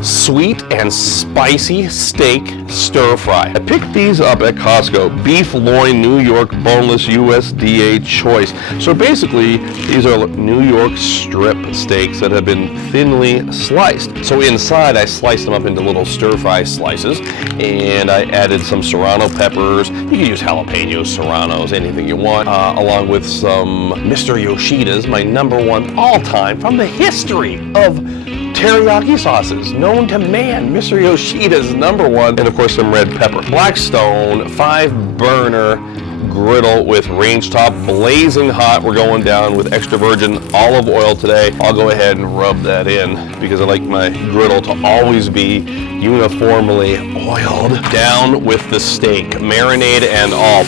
Sweet and spicy steak stir fry. I picked these up at Costco. Beef loin, New York boneless, USDA choice. So basically, these are New York strip steaks that have been thinly sliced. So inside, I sliced them up into little stir fry slices, and I added some serrano peppers. You can use jalapenos, serranos, anything you want, along with some Mr. Yoshida's, my #1 all-time from the history of teriyaki sauces, known to man, Mr. Yoshida's #1, and of course some red pepper. Blackstone 5-burner griddle with range top, blazing hot. We're going down with extra virgin olive oil today. I'll go ahead and rub that in because I like my griddle to always be uniformly oiled. Down with the steak, marinade and all.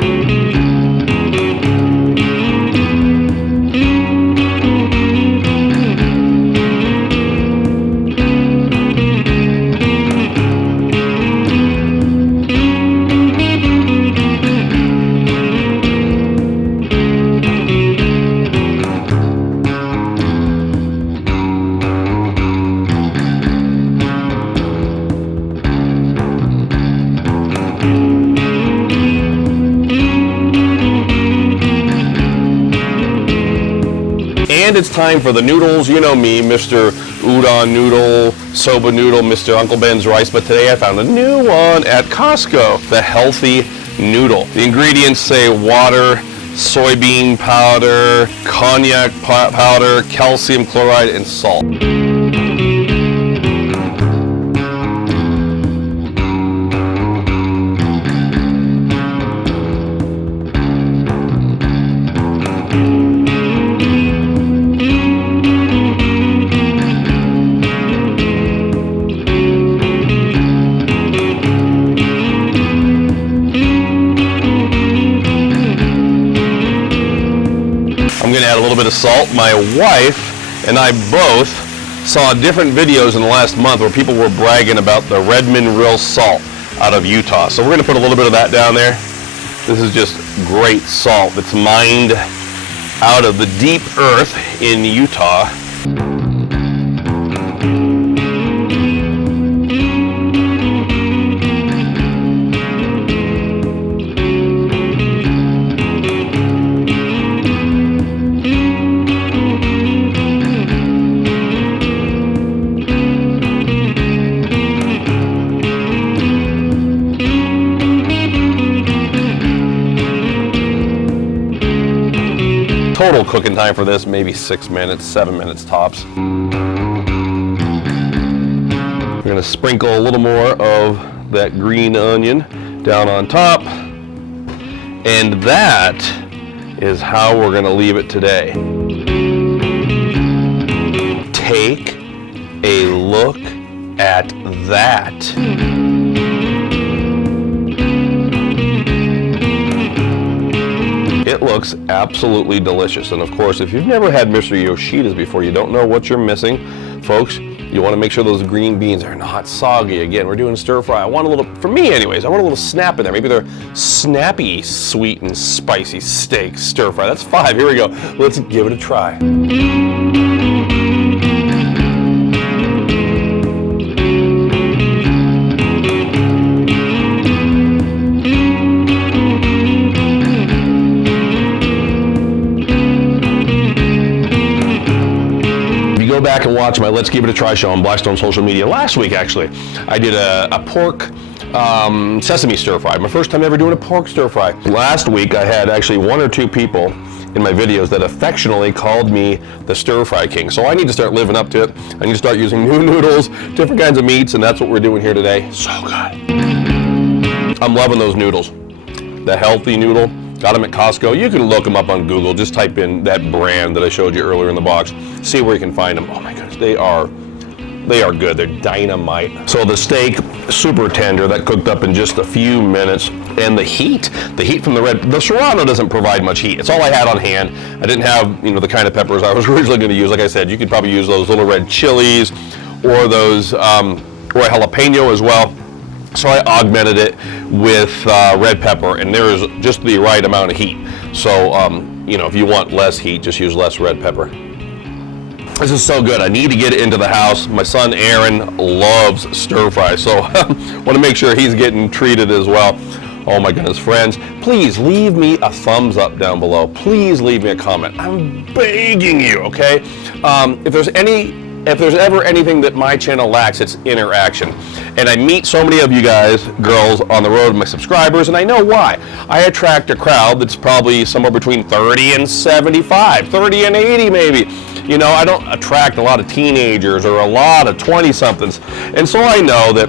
And it's time for the noodles. You know me, Mr. Udon noodle, soba noodle, Mr. Uncle Ben's rice, but today I found a new one at Costco, the healthy noodle. The ingredients say water, soybean powder, cognac powder, calcium chloride, and salt. I'm gonna add a little bit of salt. My wife and I both saw different videos in the last month where people were bragging about the Redmond Real salt out of Utah. So we're gonna put a little bit of that down there. This is just great salt that's mined out of the deep earth in Utah. Total cooking time for this, maybe 6 minutes, 7 minutes tops. We're gonna sprinkle a little more of that green onion down on top. And that is how we're gonna leave it today. Take a look at that. It looks absolutely delicious. And of course, if you've never had Mr. Yoshida's before, you don't know what you're missing. Folks, you want to make sure those green beans are not soggy. Again, we're doing stir fry. I want a little, for me anyways, I want a little snap in there. Maybe they're snappy, sweet and spicy steak stir fry. That's 5, here we go. Let's give it a try. Back and watch my Let's Give It a Try show on Blackstone social media. Last week, actually, I did a pork sesame stir fry. My first time ever doing a pork stir fry. Last week, I had actually 1 or 2 people in my videos that affectionately called me the stir fry king. So I need to start living up to it. I need to start using new noodles, different kinds of meats, and that's what we're doing here today. So good. I'm loving those noodles. The healthy noodle. Got them at Costco. You can look them up on Google. Just type in that brand that I showed you earlier in the box. See where you can find them. Oh my goodness, they are good. They're dynamite. So the steak, super tender, that cooked up in just a few minutes. And the heat from the serrano doesn't provide much heat. It's all I had on hand. I didn't have, the kind of peppers I was originally going to use. Like I said, you could probably use those little red chilies or those, or a jalapeno as well. So I augmented it with red pepper, and there is just the right amount of heat. So, if you want less heat, just use less red pepper. This is so good. I need to get it into the house. My son Aaron loves stir fry, so want to make sure he's getting treated as well. Oh my goodness, friends, please leave me a thumbs up down below. Please leave me a comment. I'm begging you, okay? If there's ever anything that my channel lacks, it's interaction. And I meet so many of you guys, girls, on the road, my subscribers, and I know why. I attract a crowd that's probably somewhere between 30 and 75, 30 and 80 maybe. You know, I don't attract a lot of teenagers or a lot of 20-somethings. And so I know that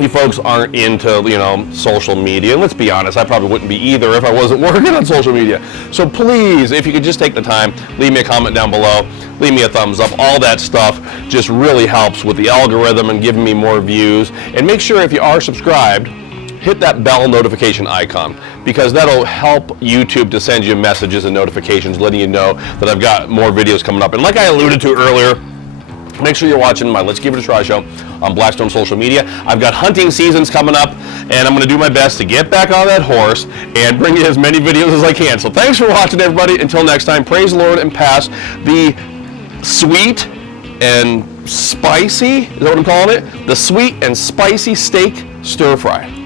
you folks aren't into, you know, social media. And let's be honest, I probably wouldn't be either if I wasn't working on social media. So please, if you could just take the time, leave me a comment down below, leave me a thumbs up. All that stuff just really helps with the algorithm and giving me more views. And make sure if you are subscribed, hit that bell notification icon, because that'll help YouTube to send you messages and notifications letting you know that I've got more videos coming up. And like I alluded to earlier, make sure you're watching my Let's Give It a Try show on Blackstone social media. I've got hunting seasons coming up, and I'm going to do my best to get back on that horse and bring you as many videos as I can. So thanks for watching, everybody. Until next time, praise the Lord and pass the sweet and spicy, is that what I'm calling it? The sweet and spicy steak stir fry.